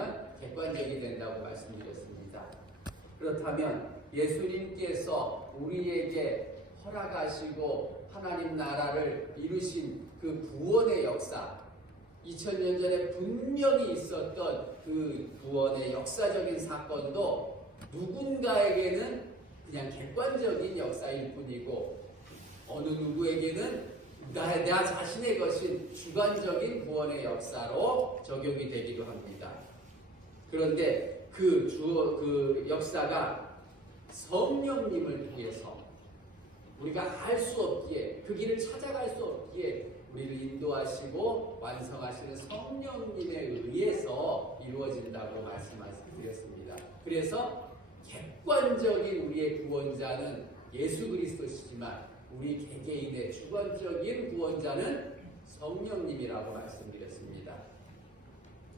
되면 객관적이 된다고 말씀드렸습니다. 그렇다면 예수님께서 우리에게 허락하시고 하나님 나라를 이루신 그 구원의 역사, 2000년 전에 분명히 있었던 그 구원의 역사적인 사건도 누군가에게는 그냥 객관적인 역사일 뿐이고 어느 누구에게는 나 자신의 것인 주관적인 구원의 역사로 적용이 되기도 합니다. 그런데 그 역사가 성령님을 통해서 우리가 알 수 없기에, 그 길을 찾아갈 수 없기에 우리를 인도하시고 완성하시는 성령님에 의해서 이루어진다고 말씀드렸습니다. 그래서 객관적인 우리의 구원자는 예수 그리스도시지만 우리 개개인의 주관적인 구원자는 성령님이라고 말씀드렸습니다.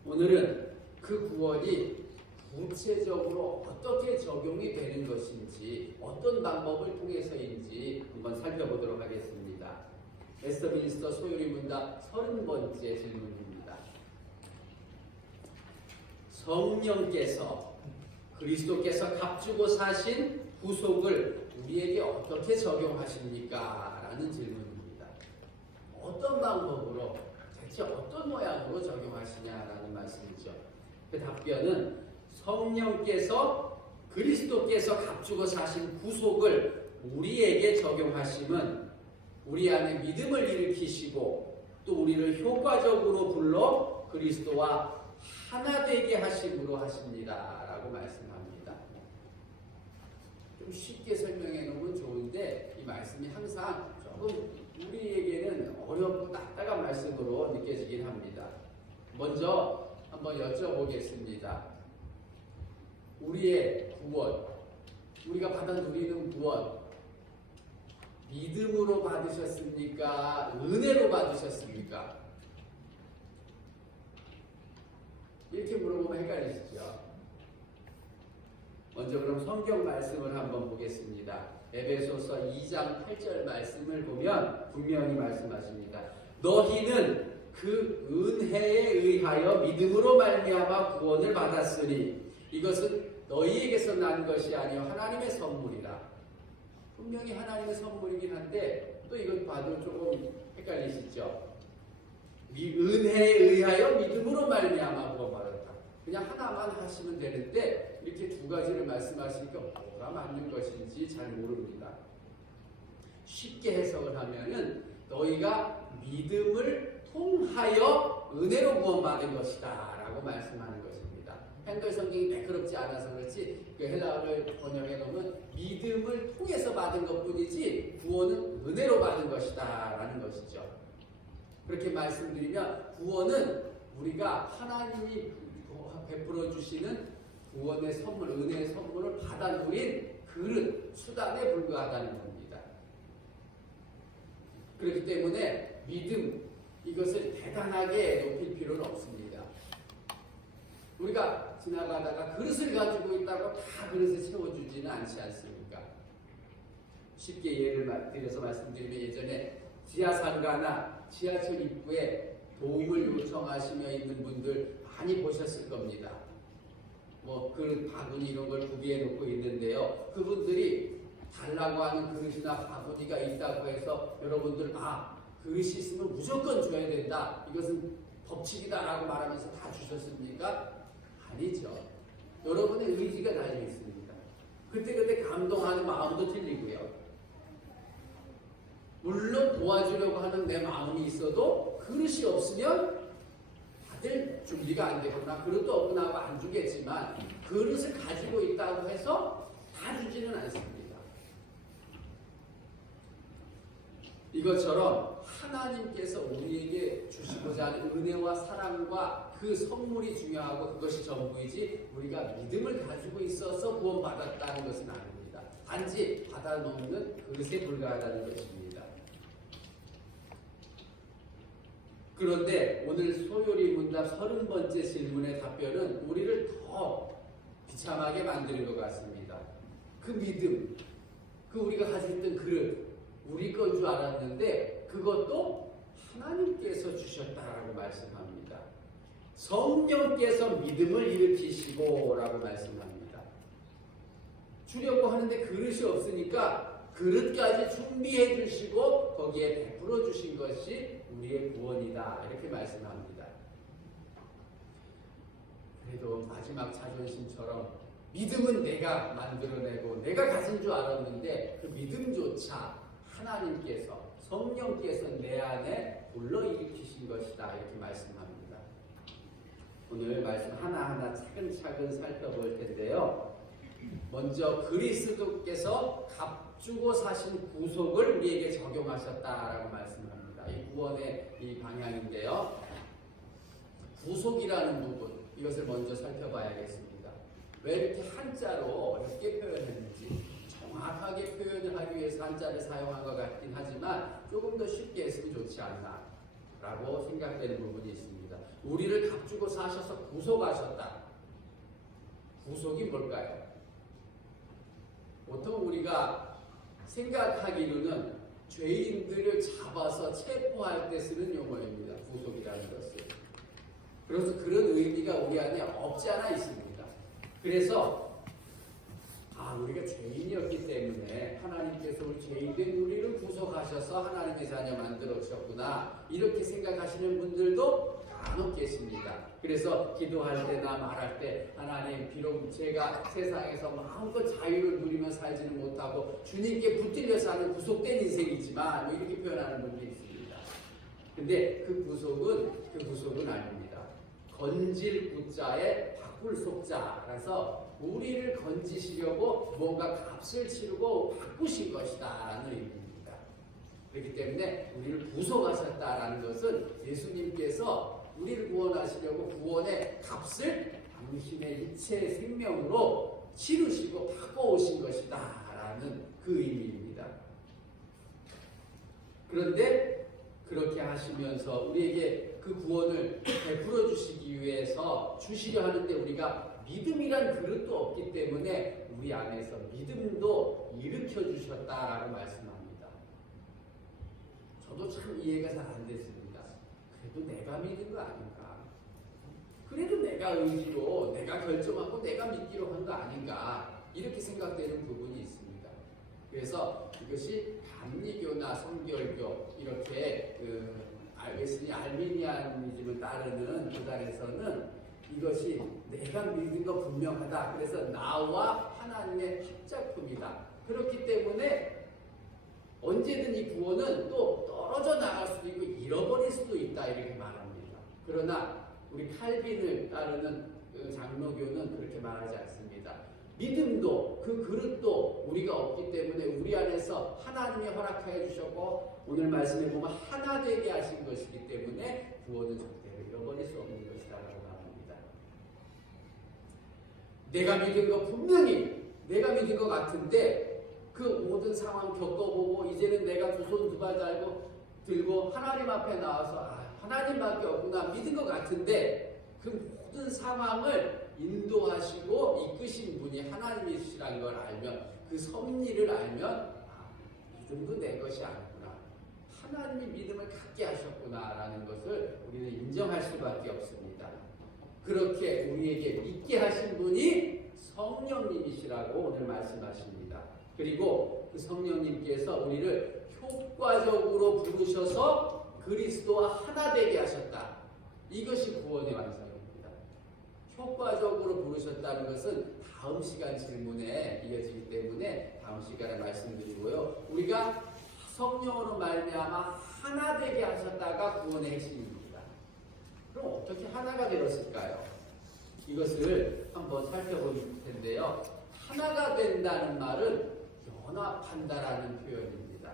오늘은 그 구원이 구체적으로 어떻게 적용이 되는 것인지, 어떤 방법을 통해서인지 한번 살펴보도록 하겠습니다. 웨스트민스터 소요리 문답 30번째 질문입니다. 성령께서 그리스도께서 값주고 사신 구속을 우리에게 어떻게 적용하십니까? 라는 질문입니다. 어떤 방법으로, 대체 어떤 모양으로 적용하시냐라는 말씀이죠. 그 답변은 성령께서 그리스도께서 값주고 사신 구속을 우리에게 적용하심은 우리 안에 믿음을 일으키시고 또 우리를 효과적으로 불러 그리스도와 하나 되게 하심으로 하십니다. 라고 말씀합니다. 좀 쉽게 설명해 놓으면 좋은데 이 말씀이 항상 조금 우리에게는 어렵고 딱딱한 말씀으로 느껴지긴 합니다. 먼저 한번 여쭤보겠습니다. 우리의 구원, 우리가 받아 누리는 구원, 믿음으로 받으셨습니까? 은혜로 받으셨습니까? 이렇게 물어보면 헷갈리시죠? 먼저 그럼 성경 말씀을 한번 보겠습니다. 에베소서 2장 8절 말씀을 보면 분명히 말씀하십니다. 너희는 그 은혜에 의하여 믿음으로 말미암아 구원을 받았으니 이것은 너희에게서 난 것이 아니요 하나님의 선물이라. 분명히 하나님의 선물이긴 한데 또 이것 봐도 조금 헷갈리시죠? 은혜에 의하여 믿음으로 말미암아 구원받았다. 그냥 하나만 하시면 되는데 이렇게 두 가지를 말씀하시니까 뭐가 맞는 것인지 잘 모릅니다. 쉽게 해석을 하면은 너희가 믿음을 통하여 은혜로 구원받은 것이다 라고 말씀하는 것입니다. 한글 성경이 매끄럽지 않아서 그렇지 그 헬라어를 번역해 놓으면 믿음을 통해서 받은 것뿐이지 구원은 은혜로 받은 것이다 라는 것이죠. 그렇게 말씀드리면 구원은 우리가 하나님이 베풀어 주시는 구원의 선물, 은혜의 선물을 받아 누린 그릇, 수단에 불과하다는 겁니다. 그렇기 때문에 믿음, 이것을 대단하게 높일 필요는 없습니다. 우리가 지나가다가 그릇을 가지고 있다고 다 그릇을 채워주지는 않지 않습니까? 쉽게 예를 들어서 말씀드리면 예전에 지하상가나 지하철 입구에 도움을 요청하시며 있는 분들 많이 보셨을 겁니다. 뭐 그릇, 바구니 이런 걸 구비해 놓고 있는데요. 그분들이 달라고 하는 그릇이나 바구니가 있다고 해서 여러분들 그릇이 있으면 무조건 줘야 된다. 이것은 법칙이다라고 말하면서 다 주셨습니까? 아니죠. 여러분의 의지가 달려 있습니다. 그때 감동하는 마음도 틀리고요. 물론 도와주려고 하는 내 마음이 있어도 그릇이 없으면 받을 준비가 안 되거나 그릇도 없구나 하고 안 주겠지만 그릇을 가지고 있다고 해서 다 주지는 않습니다. 이것처럼 하나님께서 우리에게 주시고자 하는 은혜와 사랑과 그 선물이 중요하고 그것이 전부이지 우리가 믿음을 가지고 있어서 구원받았다는 것은 아닙니다. 단지 받아놓는 그릇에 불과하다는 것입니다. 그런데 오늘 소요리 문답 30번째 질문의 답변은 우리를 더 비참하게 만드는 것 같습니다. 그 믿음, 그 우리가 가지고 있던 그릇, 우리 건 줄 알았는데 그것도 하나님께서 주셨다라고 말씀합니다. 성령께서 믿음을 일으키시고 라고 말씀합니다. 주려고 하는데 그릇이 없으니까 그릇까지 준비해 주시고 거기에 베풀어 주신 것이 우리의 구원이다. 이렇게 말씀합니다. 그래도 마지막 자존심처럼 믿음은 내가 만들어내고 내가 가진 줄 알았는데 그 믿음조차 하나님께서 성령께서 내 안에 불러일으키신 것이다. 이렇게 말씀합니다. 오늘 말씀 하나하나 차근차근 살펴볼 텐데요. 먼저 그리스도께서 값주고 사신 구속을 우리에게 적용하셨다라고 말씀합니다. 이 구원의 이 방향인데요. 구속이라는 부분, 이것을 먼저 살펴봐야겠습니다. 왜 이렇게 한자로 어렵게 표현했는지, 정확하게 표현을 하기 위해서 한자를 사용한 것 같긴 하지만 조금 더 쉽게 했으면 좋지 않나 라고 생각되는 부분이 있습니다. 우리를 값주고 사셔서 구속하셨다. 구속이 뭘까요? 보통 우리가 생각하기로는 죄인들을 잡아서 체포할 때 쓰는 용어입니다. 구속이라는 것은. 그래서 그런 의미가 우리 안에 없지 않아 있습니다. 그래서 우리가 죄인이었기 때문에 하나님께서 우리 죄인된 우리를 구속하셔서 하나님의 자녀 만들어 주셨구나, 이렇게 생각하시는 분들도 간혹 계십니다. 그래서 기도할 때나 말할 때 하나님, 비록 제가 세상에서 마음껏 자유를 누리며 살지는 못하고 주님께 붙들려 사는 구속된 인생이지만 이렇게 표현하는 분들이 있습니다. 근데 그 구속은 아닙니다. 건질 구자에 바꿀 속자라서 우리를 건지시려고 뭔가 값을 치르고 바꾸신 것이다 라는 의미입니다. 그렇기 때문에 우리를 구속하셨다라는 것은 예수님께서 우리를 구원하시려고 구원의 값을 당신의 일체 생명으로 치르시고 바꿔오신 것이다 라는 그 의미입니다. 그런데 그렇게 하시면서 우리에게 그 구원을 베풀어 주시기 위해서 주시려 하는데 우리가 믿음이란 그릇도 없기 때문에 우리 안에서 믿음도 일으켜 주셨다라고 말씀합니다. 저도 참 이해가 잘 안 됐습니다. 그래도 내가 믿은 거 아닌가? 그래도 내가 의지로, 내가 결정하고 내가 믿기로 한 거 아닌가? 이렇게 생각되는 부분이 있습니다. 그래서 이것이 감리교나 성결교 이렇게 알겠으니 알미니아니즘을 따르는 교단에서는 이것이 내가 믿은 거 분명하다. 그래서 나와 하나님의 합작품이다. 그렇기 때문에 언제든 이 구원은 또 떨어져 나갈 수도 있고 잃어버릴 수도 있다. 이렇게 말합니다. 그러나 우리 칼빈을 따르는 장로교는 그렇게 말하지 않습니다. 믿음도 그 그릇도 우리가 없기 때문에 우리 안에서 하나님이 허락하여 주셨고 오늘 말씀에 보면 하나 되게 하신 것이기 때문에 구원은 절대로 잃어버릴 수 없는 것이다라고 말합니다. 내가 믿은 거 분명히 내가 믿은 것 같은데 그 모든 상황 겪어보고 이제는 내가 두 손 두 발 들고 하나님 앞에 나와서 하나님밖에 없구나 믿은 것 같은데 그 모든 상황을 인도하시고 이끄신 분이 하나님이시라는 걸 알면 그 섭리를 알면 믿음도 내 것이 아니구나. 하나님이 믿음을 갖게 하셨구나라는 것을 우리는 인정할 수밖에 없습니다. 그렇게 우리에게 믿게 하신 분이 성령님이시라고 오늘 말씀하십니다. 그리고 그 성령님께서 우리를 효과적으로 부르셔서 그리스도와 하나 되게 하셨다. 이것이 구원의 완성입니다. 효과적으로 부르셨다는 것은 다음 시간 질문에 이어지기 때문에 다음 시간에 말씀드리고요. 우리가 성령으로 말미암아 하나 되게 하셨다가 구원의 핵심입니다. 그럼 어떻게 하나가 되었을까요? 이것을 한번 살펴볼 텐데요. 하나가 된다는 말은 연합한다라는 표현입니다.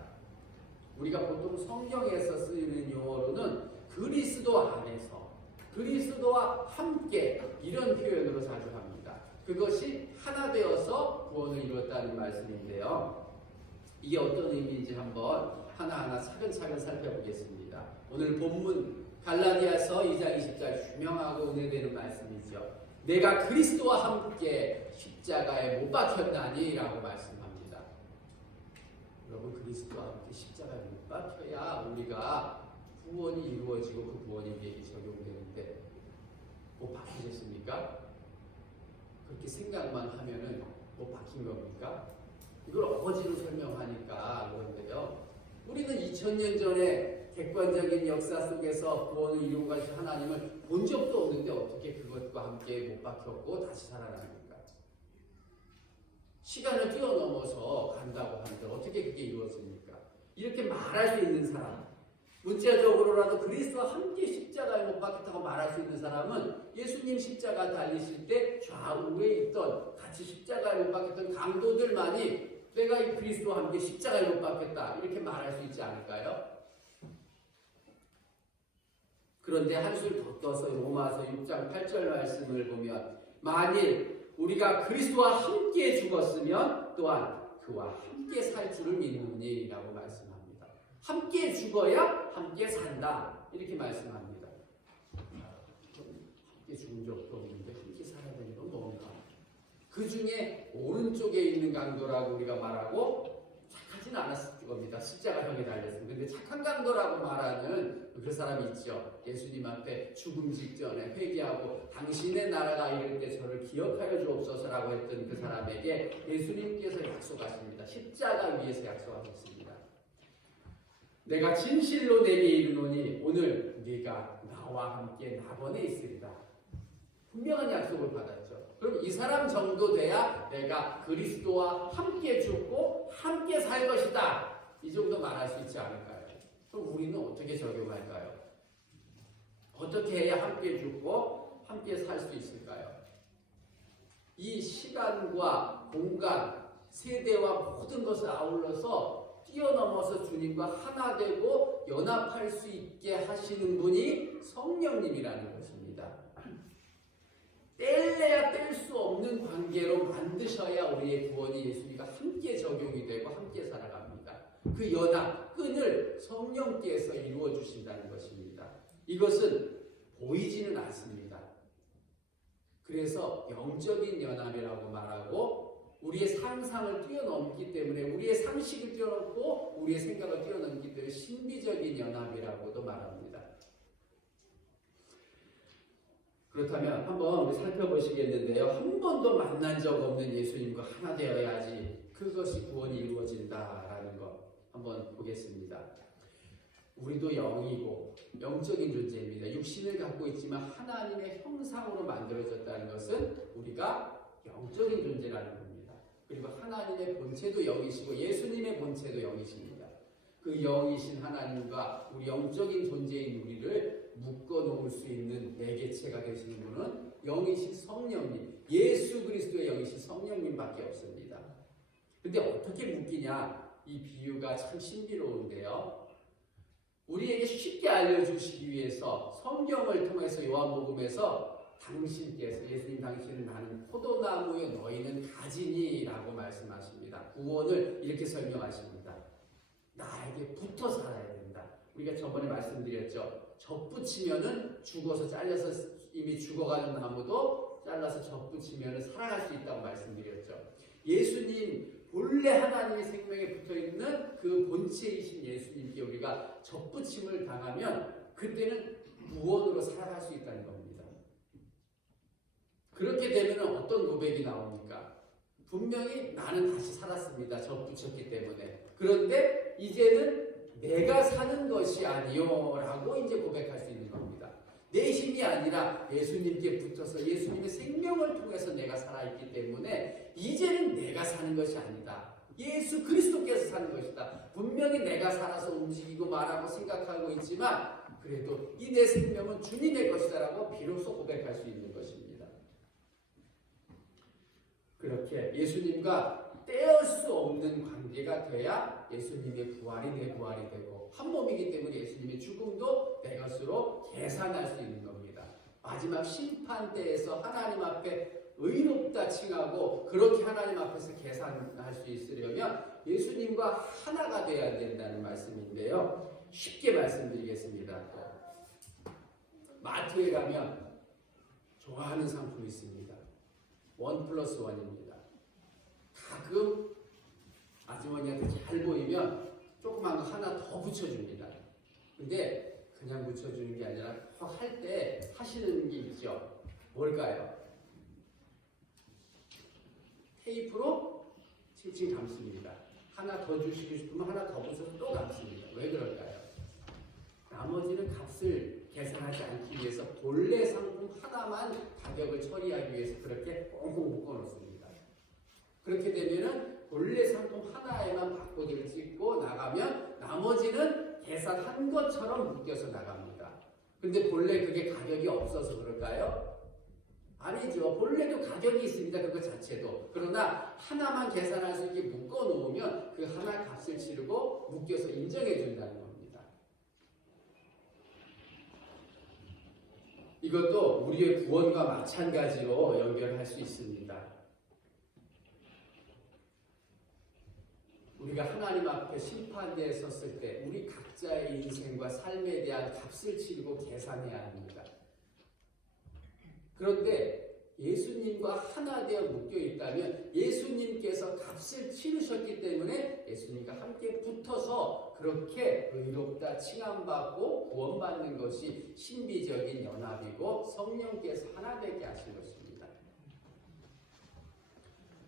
우리가 보통 성경에서 쓰이는 용어로는 그리스도 안에서, 그리스도와 함께 이런 표현으로 자주 합니다. 그것이 하나 되어서 구원을 이루었다는 말씀인데요. 이게 어떤 의미인지 한번 하나하나 차근차근 살펴보겠습니다. 오늘 본문 갈라디아서 2장 20절 유명하고 은혜되는 말씀이죠. 내가 그리스도와 함께 십자가에 못 박혔나니 라고 말씀합니다. 여러분, 그리스도와 함께 십자가에 못 박혀야 우리가 구원이 이루어지고 그 구원이 우리에게 적용되는데 못 박히셨습니까? 그렇게 생각만 하면은 못 박힌 겁니까? 이걸 어거지로 설명하니까 그런데요. 우리는 2000년 전에 객관적인 역사 속에서 구원을 이루고 가신 하나님을 본 적도 없는데 어떻게 그것과 함께 못 박혔고 다시 살아납니까? 시간을 뛰어넘어서 간다고 하는데 어떻게 그게 이루어집니까? 이렇게 말할 수 있는 사람, 문자적으로라도 그리스도와 함께 십자가에 못 박혔다고 말할 수 있는 사람은 예수님 십자가 달리실 때 좌우에 있던 같이 십자가에 못 박혔던 강도들만이 내가 이 그리스도와 함께 십자가에 못 박혔다 이렇게 말할 수 있지 않을까요? 그런데 한술 더 떠서 로마서 6장 8절 말씀을 보면 만일 우리가 그리스도와 함께 죽었으면 또한 그와 함께 살 줄을 믿느니 라고 말씀합니다. 함께 죽어야 함께 산다 이렇게 말씀합니다. 함께 죽은 적도 없는데 함께 살아야 되는 건 뭔가? 그 중에 오른쪽에 있는 강도라고 우리가 말하고 착하진 않았을 겁니다. 십자가형에 달렸습니다. 근데 착한 강도라고 말하는 그 사람이 있죠. 예수님 앞에 죽음 직전에 회개하고 당신의 나라가 이를 때 저를 기억하여 주옵소서라고 했던 그 사람에게 예수님께서 약속하십니다. 십자가 위에서 약속하셨습니다. 내가 진실로 내게 이르노니 오늘 네가 나와 함께 낙원에 있으리라. 분명한 약속을 받았죠. 그럼 이 사람 정도 돼야 내가 그리스도와 함께 죽고 함께 살 것이다. 이 정도 말할 수 있지 않을까요? 그럼 우리는 어떻게 적용할까요? 어떻게 해야 함께 죽고 함께 살 수 있을까요? 이 시간과 공간, 세대와 모든 것을 아울러서 뛰어넘어서 주님과 하나 되고 연합할 수 있게 하시는 분이 성령님이라는 것입니다. 뗄래야 뗄 수 없는 관계로 만드셔야 우리의 구원이 예수님과 함께 적용이 되고 함께 살아갑니다. 그 연합, 끈을 성령께서 이루어 주신다는 것입니다. 이것은 보이지는 않습니다. 그래서 영적인 연합이라고 말하고 우리의 상상을 뛰어넘기 때문에 우리의 상식을 뛰어넘고 우리의 생각을 뛰어넘기 때문에 신비적인 연합이라고도 말합니다. 그렇다면 한번 우리 살펴보시겠는데요. 한 번도 만난 적 없는 예수님과 하나 되어야지 그것이 구원이 이루어진다라는 것 한번 보겠습니다. 우리도 영이고 영적인 존재입니다. 육신을 갖고 있지만 하나님의 형상으로 만들어졌다는 것은 우리가 영적인 존재라는 겁니다. 그리고 하나님의 본체도 영이시고 예수님의 본체도 영이십니다. 그 영이신 하나님과 우리 영적인 존재인 우리를 묶어놓을 수 있는 매개체가 되시는 분은 영이신 성령님, 예수 그리스도의 영이신 성령님밖에 없습니다. 근데 어떻게 묶이냐? 이 비유가 참 신비로운데요. 우리에게 쉽게 알려주시기 위해서 성경을 통해서 요한복음에서 당신께서 예수님 당신은 나는 포도나무요 너희는 가지니라고 말씀하십니다. 구원을 이렇게 설명하십니다. 나에게 붙어 살아야 된다. 우리가 저번에 말씀드렸죠. 접붙이면은 죽어서 잘려서 이미 죽어가는 나무도 잘라서 접붙이면은 살아갈 수 있다고 말씀드렸죠. 예수님 본래 하나님의 생명에 붙어있는 그 본체이신 예수님께 우리가 접붙임을 당하면 그때는 구원으로 살아갈 수 있다는 겁니다. 그렇게 되면 어떤 고백이 나옵니까? 분명히 나는 다시 살았습니다. 접붙였기 때문에. 그런데 이제는 내가 사는 것이 아니요 라고 이제 고백할 수 있는 겁니다. 내 힘이 아니라 예수님께 붙어서 예수님의 생명을 통해서 내가 살아있기 때문에 이제는 내가 사는 것이 아니다. 예수 그리스도께서 사는 것이다. 분명히 내가 살아서 움직이고 말하고 생각하고 있지만 그래도 이 내 생명은 주님의 것이다 라고 비로소 고백할 수 있는 것입니다. 그렇게 예수님과 떼을 수 없는 관계가 돼야 예수님의 부활이 내 부활이 되고 한 몸이기 때문에 예수님의 죽음도 내 것으로 계산할 수 있는 겁니다. 마지막 심판 때에서 하나님 앞에 의롭다 칭하고 그렇게 하나님 앞에서 계산할 수 있으려면 예수님과 하나가 돼야 된다는 말씀인데요. 쉽게 말씀드리겠습니다. 마트에 가면 좋아하는 상품이 있습니다. 1+1입니다. 가끔 아주머니한테 잘 보이면 조그만 거 하나 더 붙여줍니다. 근데 그냥 붙여주는 게 아니라 할 때 하시는 게 있죠. 뭘까요? 테이프로 칭칭 감습니다. 하나 더 주시고 싶으면 하나 더 붙여서 또 감습니다. 왜 그럴까요? 나머지는 값을 계산하지 않기 위해서 본래 상품 하나만 가격을 처리하기 위해서 그렇게 꽁꽁 묶어 놓습니다. 그렇게 되면은 본래 상품 하나에만 바코드를 찍고 나가면 나머지는 계산한 것처럼 묶여서 나갑니다. 근데 본래 그게 가격이 없어서 그럴까요? 아니죠. 본래도 가격이 있습니다. 그거 자체도. 그러나 하나만 계산할 수 있게 묶어 놓으면 그 하나 값을 치르고 묶여서 인정해 준다는 겁니다. 이것도 우리의 구원과 마찬가지로 연결할 수 있습니다. 우리가 하나님 앞에 심판대에 섰을 때 우리 각자의 인생과 삶에 대한 값을 치르고 계산해야 합니다. 그런데 예수님과 하나 되어 묶여 있다면 예수님께서 값을 치르셨기 때문에 예수님과 함께 붙어서 그렇게 의롭다 칭함받고 구원받는 것이 신비적인 연합이고 성령께서 하나 되게 하신 것입니다.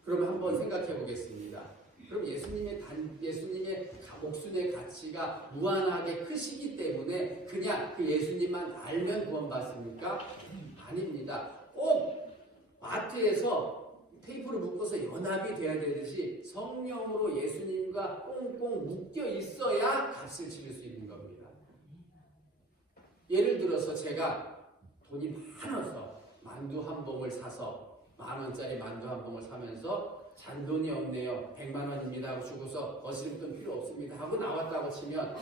그럼 한번 생각해 보겠습니다. 그럼 예수님의 목숨의 가치가 무한하게 크시기 때문에 그냥 그 예수님만 알면 구원받습니까? 아닙니다. 꼭 마트에서 테이프를 묶어서 연합이 돼야 되듯이 성령으로 예수님과 꽁꽁 묶여 있어야 값을 치를 수 있는 겁니다. 예를 들어서 제가 돈이 많아서 만두 한 봉을 사서 10,000원짜리 만두 한 봉을 사면서 잔돈이 없네요. 100만 원입니다 하고 주고서 어시름돈 필요 없습니다 하고 나왔다고 치면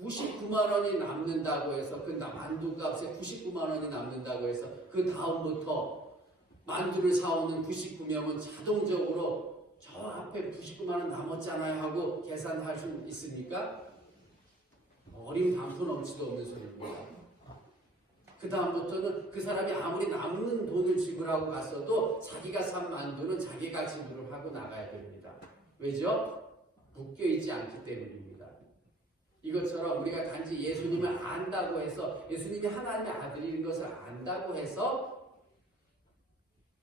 99만 원이 남는다고 해서 그 만두 값에 99만 원이 남는다고 해서 그 다음부터 만두를 사오는 99명은 자동적으로 저 앞에 99만 원 남았잖아요 하고 계산할 수 있습니까? 어린 반푼 넘치도 없는 소리입니다. 그 다음부터는 그 사람이 아무리 남는 돈을 지불하고 갔어도 자기가 산 만두는 자기가 지불을 하고 나가야 됩니다. 왜죠? 묶여있지 않기 때문입니다. 이것처럼 우리가 단지 예수님을 안다고 해서 예수님이 하나님의 아들인 것을 안다고 해서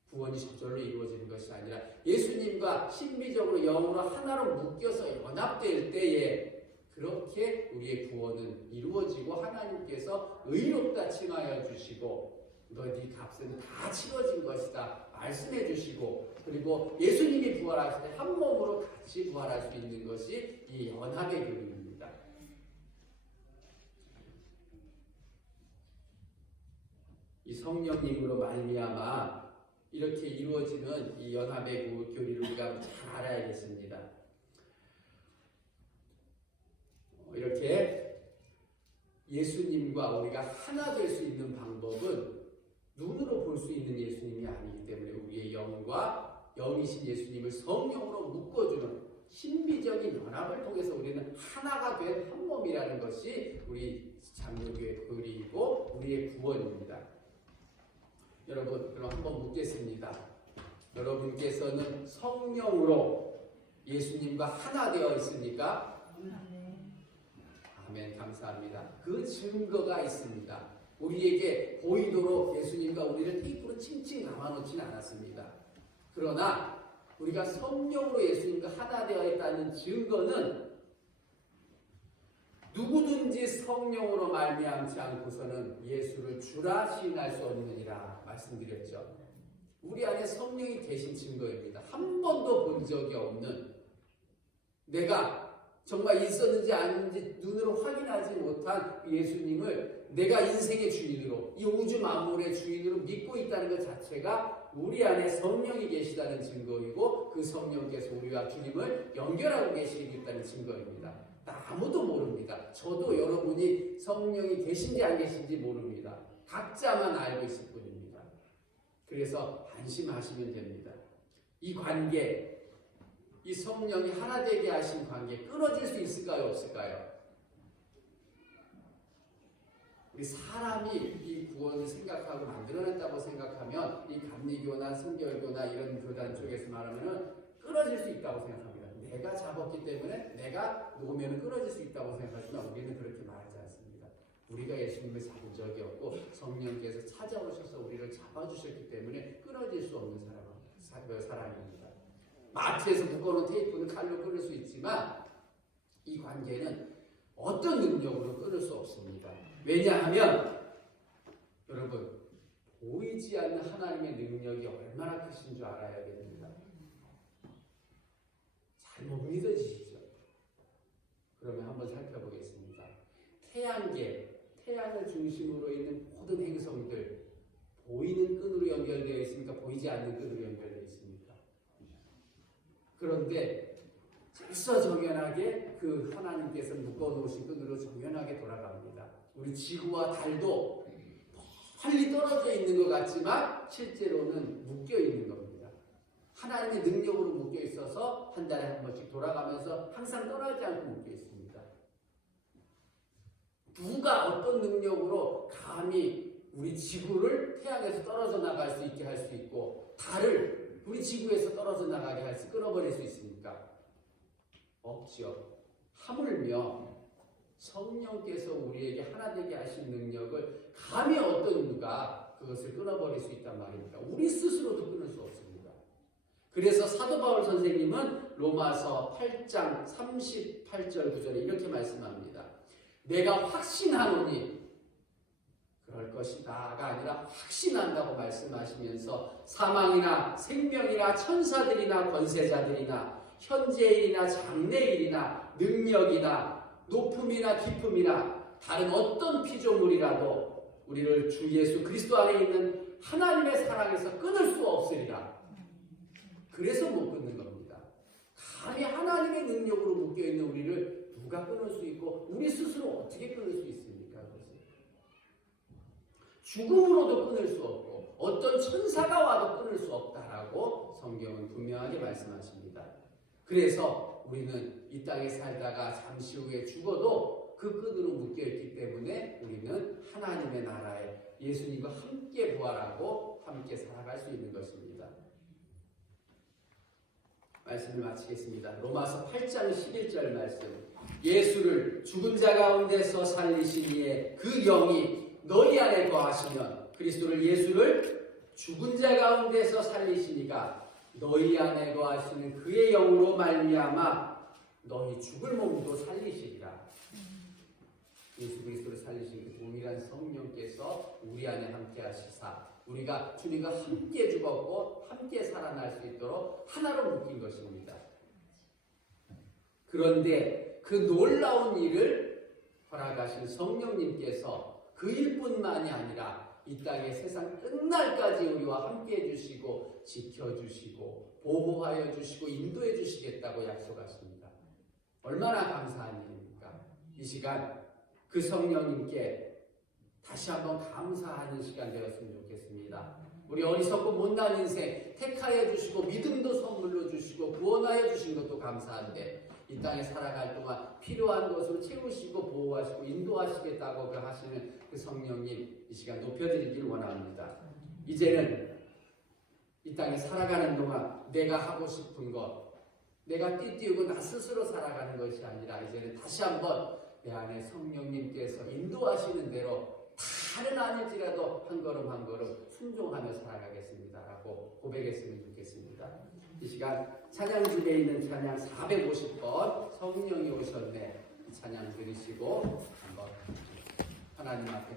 구원이 저절로 이루어지는 것이 아니라 예수님과 신비적으로 영으로 하나로 묶여서 연합될 때에 그렇게 우리의 구원은 이루어지고 하나님께서 의롭다 칭하여 주시고 너 네 값은 다 치러진 것이다 말씀해 주시고 그리고 예수님이 부활하실 때 한 몸으로 같이 부활할 수 있는 것이 이 연합의 교리입니다. 이 성령님으로 말미암아 이렇게 이루어지는 이 연합의 교리를 우리가 잘 알아야겠습니다. 이렇게 예수님과 우리가 하나 될 수 있는 방법은 눈으로 볼 수 있는 예수님이 아니기 때문에 우리의 영과 영이신 예수님을 성령으로 묶어주는 신비적인 연합을 통해서 우리는 하나가 된 한 몸이라는 것이 우리 장로교의 교리이고 우리의 구원입니다. 여러분 그럼 한번 묻겠습니다. 여러분께서는 성령으로 예수님과 하나 되어 있습니까? 아멘. 감사합니다. 그 증거가 있습니다. 우리에게 보이도록 예수님과 우리를 테이프로 칭칭 감아놓지는 않았습니다. 그러나 우리가 성령으로 예수님과 하나 되어 있다는 증거는 누구든지 성령으로 말미암지 않고서는 예수를 주라 시인할 수 없느니라 말씀드렸죠. 우리 안에 성령이 계신 증거입니다. 한 번도 본 적이 없는 내가 정말 있었는지 아닌지 눈으로 확인하지 못한 예수님을 내가 인생의 주인으로 이 우주 만물의 주인으로 믿고 있다는 것 자체가 우리 안에 성령이 계시다는 증거이고 그 성령께서 우리와 주님을 연결하고 계시겠다는 증거입니다. 아무도 모릅니다. 저도 여러분이 성령이 계신지 안 계신지 모릅니다. 각자만 알고 있을 뿐입니다. 그래서 안심하시면 됩니다. 이 관계 이 성령이 하나 되게 하신 관계 끊어질 수 있을까요? 없을까요? 우리 사람이 이 구원을 생각하고 만들어냈다고 생각하면 이 감리교나 성결교나 이런 교단 쪽에서 말하면 끊어질 수 있다고 생각합니다. 내가 잡았기 때문에 내가 놓으면 끊어질 수 있다고 생각하지만 우리는 그렇게 말하지 않습니다. 우리가 예수님을 잡은 적이 없고 성령께서 찾아오셔서 우리를 잡아주셨기 때문에 끊어질 수 없는 사랑입니다. 마트에서 묶어놓은 테이프는 칼로 끊을 수 있지만 이 관계는 어떤 능력으로 끊을 수 없습니다. 왜냐하면 여러분 보이지 않는 하나님의 능력이 얼마나 크신 줄 알아야 됩니다. 잘 못 믿어지시죠? 그러면 한번 살펴보겠습니다. 태양을 중심으로 있는 모든 행성들 보이는 끈으로 연결되어 있습니까? 보이지 않는 끈으로 연결되어 있습니까? 그런데 절서정연하게 그 하나님께서 묶어놓으신 끈으로 정연하게 돌아갑니다. 우리 지구와 달도 멀리 떨어져 있는 것 같지만 실제로는 묶여 있는 겁니다. 하나님의 능력으로 묶여 있어서 한 달에 한 번씩 돌아가면서 항상 떠나지 않고 묶여 있습니다. 누가 어떤 능력으로 감히 우리 지구를 태양에서 떨어져 나갈 수 있게 할 수 있고 달을 우리 지구에서 떨어져 나가게 할 수 끊어버릴 수 있습니까? 없죠. 하물며 성령께서 우리에게 하나 되게 하신 능력을 감히 어떤 누가 그것을 끊어버릴 수 있단 말입니까? 우리 스스로도 끊을 수 없습니다. 그래서 사도 바울 선생님은 로마서 8장 38절 9절에 이렇게 말씀합니다. 내가 확신하노니 그럴 것이다가 아니라 확신한다고 말씀하시면서 사망이나 생명이나 천사들이나 권세자들이나 현재일이나 장래일이나 능력이나 높음이나 깊음이나 다른 어떤 피조물이라도 우리를 주 예수 그리스도 안에 있는 하나님의 사랑에서 끊을 수 없으리라. 그래서 못 끊는 겁니다. 감히 하나님의 능력으로 묶여있는 우리를 누가 끊을 수 있고 우리 스스로 어떻게 끊을 수 있습니까? 그것을. 죽음으로도 끊을 수 없고 어떤 천사가 와도 끊을 수 없다라고 성경은 분명하게 말씀하십니다. 그래서 우리는 이 땅에 살다가 잠시 후에 죽어도 그 끈으로 묶여있기 때문에 우리는 하나님의 나라에 예수님과 함께 부활하고 함께 살아갈 수 있는 것입니다. 말씀을 마치겠습니다. 로마서 8장 11절 말씀. 예수를 죽은 자 가운데서 살리신 이의 그 영이 너희 안에 거하시면 그리스도를 예수를 죽은 자 가운데서 살리시니가 너희 안에 거하시는 그의 영으로 말미암아 너희 죽을 몸도 살리시리라. 예수 그리스도를 살리신 그 동일한 성령께서 우리 안에 함께 하시사 우리가 주님과 함께 죽었고 함께 살아날 수 있도록 하나로 묶인 것입니다. 그런데 그 놀라운 일을 허락하신 성령님께서 그 일뿐만이 아니라 이 땅의 세상 끝날까지 우리와 함께 해주시고 지켜주시고 보호하여 주시고 인도해 주시겠다고 약속하십니다. 얼마나 감사한 일입니까? 이 시간 그 성령님께 다시 한번 감사하는 시간 되었으면 좋겠습니다. 우리 어리석고 못난 인생 택하여 주시고 믿음도 선물로 주시고 구원하여 주신 것도 감사한데 이 땅에 살아갈 동안 필요한 것으로 채우시고 보호하시고 인도하시겠다고 하시는 그 성령님 이 시간 높여드리길 원합니다. 이제는 이 땅에 살아가는 동안 내가 하고 싶은 것 내가 띠띠우고 나 스스로 살아가는 것이 아니라 이제는 다시 한번 내 안에 성령님께서 인도하시는 대로 다른 아닐지라도 한 걸음 한 걸음 순종하며 살아가겠습니다 라고 고백했으면 좋겠습니다. 이 시간 찬양집에 있는 찬양 450번 성령이 오셨네 이 찬양 들으시고 한번 하나님 앞에